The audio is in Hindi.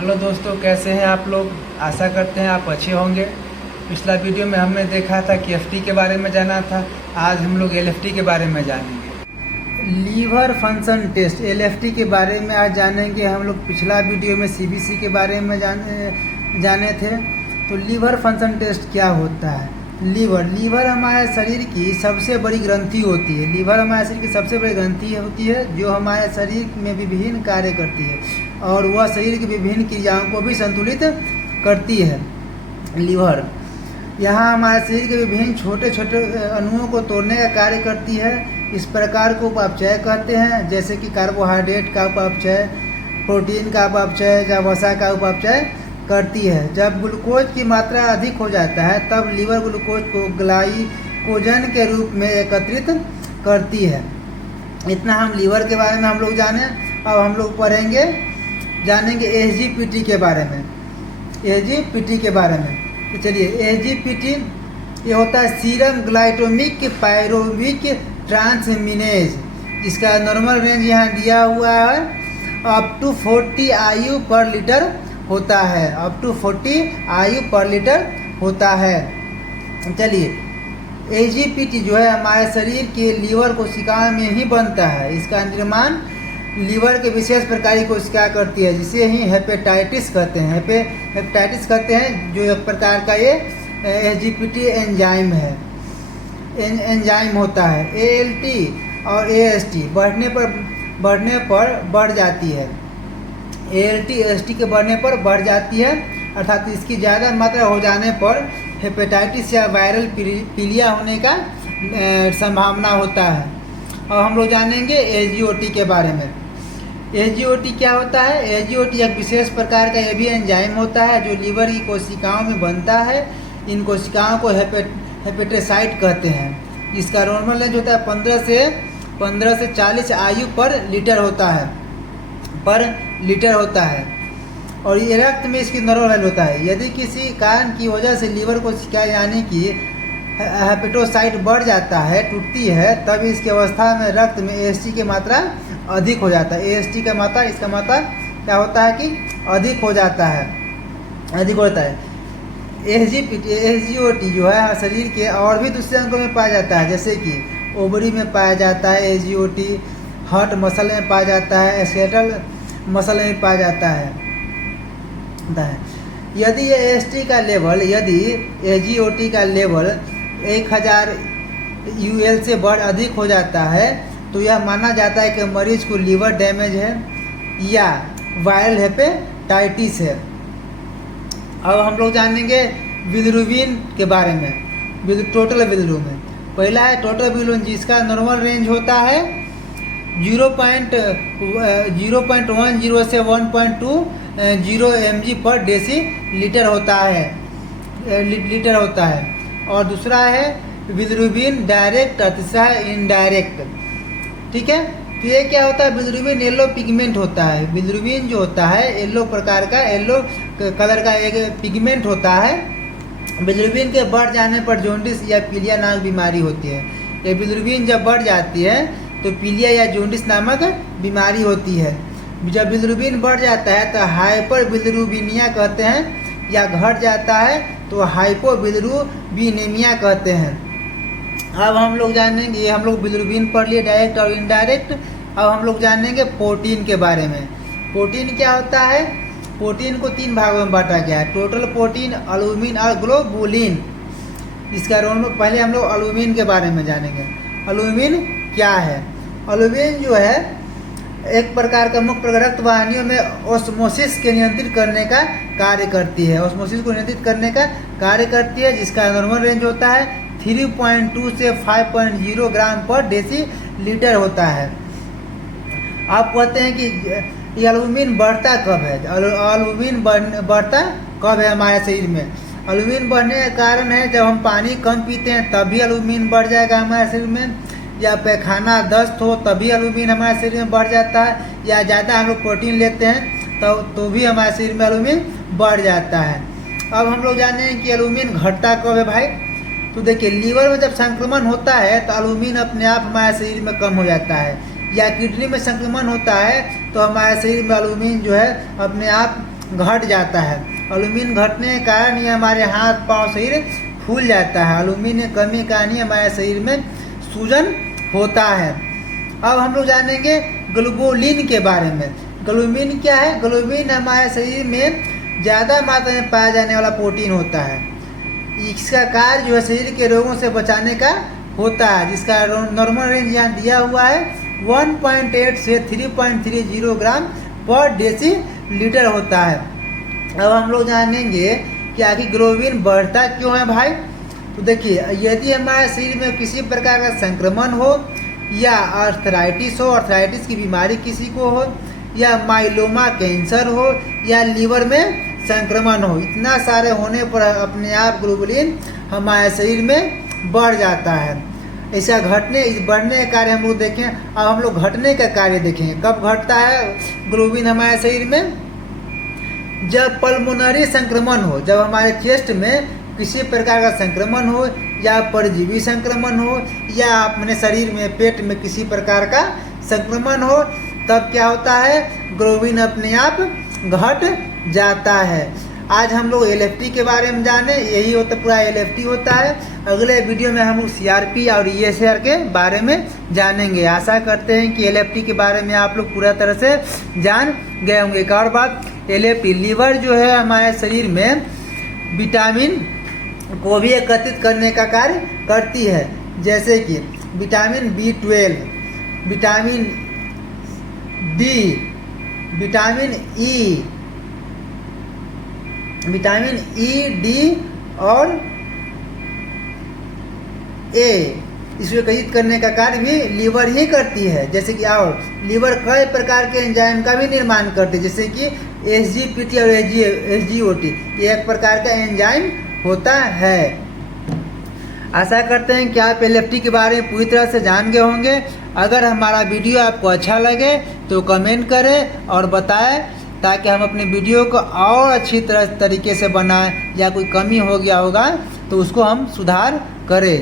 हेलो दोस्तों, कैसे हैं आप लोग। आशा करते हैं आप अच्छे होंगे। पिछला वीडियो में हमने देखा था कि एफटी के बारे में जाना था। आज हम लोग एलएफटी के बारे में जानेंगे। लीवर फंक्शन टेस्ट एलएफटी के बारे में आज जानेंगे हम लोग। पिछला वीडियो में सीबीसी के बारे में जाने थे। तो लीवर फंक्शन टेस्ट क्या होता है। लीवर हमारे शरीर की सबसे बड़ी ग्रंथि होती है। लीवर हमारे शरीर की सबसे बड़ी ग्रंथि होती है जो हमारे शरीर में विभिन्न कार्य करती है और वह शरीर की विभिन्न क्रियाओं को भी संतुलित करती है। लीवर यहाँ हमारे शरीर के विभिन्न छोटे छोटे अणुओं को तोड़ने का कार्य करती है। इस प्रकार को उपापचय कहते हैं, जैसे कि कार्बोहाइड्रेट का उपापचय, प्रोटीन का उपापचय या वसा का उपापचय करती है। जब ग्लूकोज की मात्रा अधिक हो जाता है तब लीवर ग्लूकोज को ग्लाइकोजन के रूप में एकत्रित करती है। इतना हम लीवर के बारे में हम लोग जाने। अब हम लोग जानेंगे एसजीपीटी के बारे में। एसजीपीटी के बारे में तो चलिए, एसजीपीटी ये होता है सीरम ग्लाइकोमिक पायरोविक ट्रांसमिनेज, जिसका नॉर्मल रेंज यहाँ दिया हुआ है अप टू 40 IU पर लीटर होता है। अप टू 40 IU पर लीटर होता है। चलिए, एसजीपीटी जो है हमारे शरीर के लीवर कोशिकाओं में ही बनता है। इसका निर्माण लीवर के विशेष प्रकार की कोशिका करती है, जिसे ही हेपेटाइटिस कहते हैं। हेपेटाइटिस कहते हैं, जो एक प्रकार का ये एसजीपीटी एंजाइम है, एंजाइम होता है। ALT और AST बढ़ने पर बढ़ जाती है। ALT AST के बढ़ने पर बढ़ जाती है, अर्थात इसकी ज़्यादा मात्रा हो जाने पर हेपेटाइटिस या वायरल पीलिया होने का संभावना होता है। और हम लोग जानेंगे एसजीओटी के बारे में। एसजीओटी क्या होता है। एसजीओटी एक विशेष प्रकार का ये भी एंजाइम होता है जो लीवर की कोशिकाओं में बनता है। इन कोशिकाओं को हेपेटोसाइट कहते हैं। इसका नॉर्मल रेंज होता है 15 से 40 IU पर लीटर होता है। और ये रक्त में इसकी नॉर्मल वैल्यू होता है। यदि किसी कारण की वजह से लीवर कोशिका यानी कि हेपेटोसाइट बढ़ जाता है, टूटती है, तब इसकी अवस्था में रक्त में AST की मात्रा अधिक हो जाता है। AST का मात्रा, इसका मात्रा क्या होता है कि अधिक हो जाता है। एसजीओटी जो है शरीर के और भी दूसरे अंगों में पाया जाता है, जैसे कि ओवरी में पाया जाता है एसजीओटी, हार्ट मसल में पाया जाता है, स्केलेटल मसल में पाया जाता है। यदि एसजीओटी का लेवल 1000 UL से अधिक हो जाता है तो यह माना जाता है कि मरीज को लीवर डैमेज है या वायरल हेपेटाइटिस है। अब हम लोग जानेंगे बिलिरुबिन के बारे में। टोटल बिलिरुबिन पहला है टोटल बिलिरुबिन, जिसका नॉर्मल रेंज होता है 0.10 से 1.20 mg पर डेसीलीटर होता है। और दूसरा है बिलिरुबिन डायरेक्ट और तीसरा है इनडायरेक्ट। ठीक है, तो ये क्या होता है, बिलिरुबिन येलो पिगमेंट होता है। बिलिरुबिन जो होता है येलो प्रकार का, येलो कलर का एक पिगमेंट होता है। बिलिरुबिन के बढ़ जाने पर जॉन्डिस या पीलिया नामक बीमारी होती है। ये बिलिरुबिन जब बढ़ जाती है तो पीलिया या जॉन्डिस नामक बीमारी होती है। जब बिलिरुबिन बढ़ जाता है तो हाइपर बिलिरुबिनिया कहते हैं, या घट जाता है तो हाइपोबिलिरुबिनेमिया कहते हैं। अब हम लोग जानेंगे, हम लोग बिलिरुबिन पढ़ लिए डायरेक्ट और इनडायरेक्ट। अब हम लोग जानेंगे प्रोटीन के बारे में। प्रोटीन क्या होता है। प्रोटीन को 3 भागों में बांटा गया है, टोटल प्रोटीन, एल्बुमिन और ग्लोबुलिन। इसका पहले हम लोग एल्बुमिन के बारे में जानेंगे। एल्बुमिन क्या है। एल्बुमिन जो है एक प्रकार का मुख्य रक्त वाहिनियों में ऑस्मोसिस के नियंत्रित करने का कार्य करती है। ऑस्मोसिस को नियंत्रित करने का कार्य करती है, जिसका नॉर्मल रेंज होता है 3.2 से 5.0 ग्राम पर डेसीलीटर होता है। आप कहते हैं कि ये एल्बुमिन बढ़ता कब है। एल्बुमिन बढ़ता कब है हमारे शरीर में। एल्बुमिन बढ़ने का कारण है जब हम पानी कम पीते हैं तभी एल्बुमिन बढ़ जाएगा हमारे शरीर में, या पैखाना दस्त हो तभी एल्बुमिन हमारे शरीर में बढ़ जाता है, या ज़्यादा हम लोग प्रोटीन लेते हैं तो भी हमारे शरीर में एल्बुमिन बढ़ जाता है। अब हम लोग जाने हैं कि एल्बुमिन घटता कब है भाई। तो देखिए, लीवर में जब संक्रमण होता है तो एल्बुमिन अपने आप हमारे शरीर में कम हो जाता है, या किडनी में संक्रमण होता है तो हमारे शरीर में एल्बुमिन जो है अपने आप घट जाता है। एल्यूमिन घटने के कारण ये हमारे हाथ पांव शरीर फूल जाता है। एल्यूमिन की कमी के कारण ही हमारे शरीर में सूजन होता है। अब हम लोग जानेंगे ग्लोबुलिन के बारे में। ग्लोबुलिन क्या है? ग्लोबुलिन हमारे शरीर में ज़्यादा मात्रा में पाया जाने वाला प्रोटीन होता है। इसका कार्य जो है शरीर के रोगों से बचाने का होता है, जिसका नॉर्मल रेंज यहाँ दिया हुआ है 1.8 से 3.30 ग्राम पर डेसीलीटर होता है। अब हम लोग जानेंगे कि आखिर ग्लोबुलिन बढ़ता क्यों है भाई। तो देखिए, यदि हमारे शरीर में किसी प्रकार का संक्रमण हो या आर्थराइटिस हो, आर्थराइटिस की बीमारी किसी को हो, या माइलोमा कैंसर हो, या लीवर में संक्रमण हो, इतना सारे होने पर अपने आप ग्लोबुलिन हमारे शरीर में बढ़ जाता है। ऐसा बढ़ने का कार्य हम लोग देखें। अब हम लोग घटने का कार्य देखेंगे। कब घटता है ग्लोबुलिन हमारे शरीर में? जब पल्मोनरी संक्रमण हो, जब हमारे चेस्ट में किसी प्रकार का संक्रमण हो, या परजीवी संक्रमण हो, या अपने शरीर में पेट में किसी प्रकार का संक्रमण हो, तब क्या होता है? ग्लोबुलिन अपने आप घट जाता है। आज हम लोग एलएफटी के बारे में जाने, यही होता पूरा एलएफटी होता है। अगले वीडियो में हम लोग सीआरपी और ईएसआर के बारे में जानेंगे। आशा करते हैं कि एलएफटी के बारे में आप लोग पूरा तरह से जान गए होंगे। एक और बात, एलएफटी लीवर जो है हमारे शरीर में विटामिन को भी एकत्रित करने का कार्य करती है, जैसे कि vitamin B12, vitamin D, vitamin E, D और ए। इसको एकत्रित करने का कार्य भी लीवर ही करती है। जैसे कि और लीवर कई प्रकार के एंजाइम का भी निर्माण करती है, जैसे कि SGPT और SGOT, ये एक प्रकार का एंजाइम होता है। आशा करते हैं कि आप एलएफटी के बारे में पूरी तरह से जान गए होंगे। अगर हमारा वीडियो आपको अच्छा लगे तो कमेंट करें और बताएं, ताकि हम अपने वीडियो को और अच्छी तरीके से बनाएं, या कोई कमी हो गया होगा तो उसको हम सुधार करें।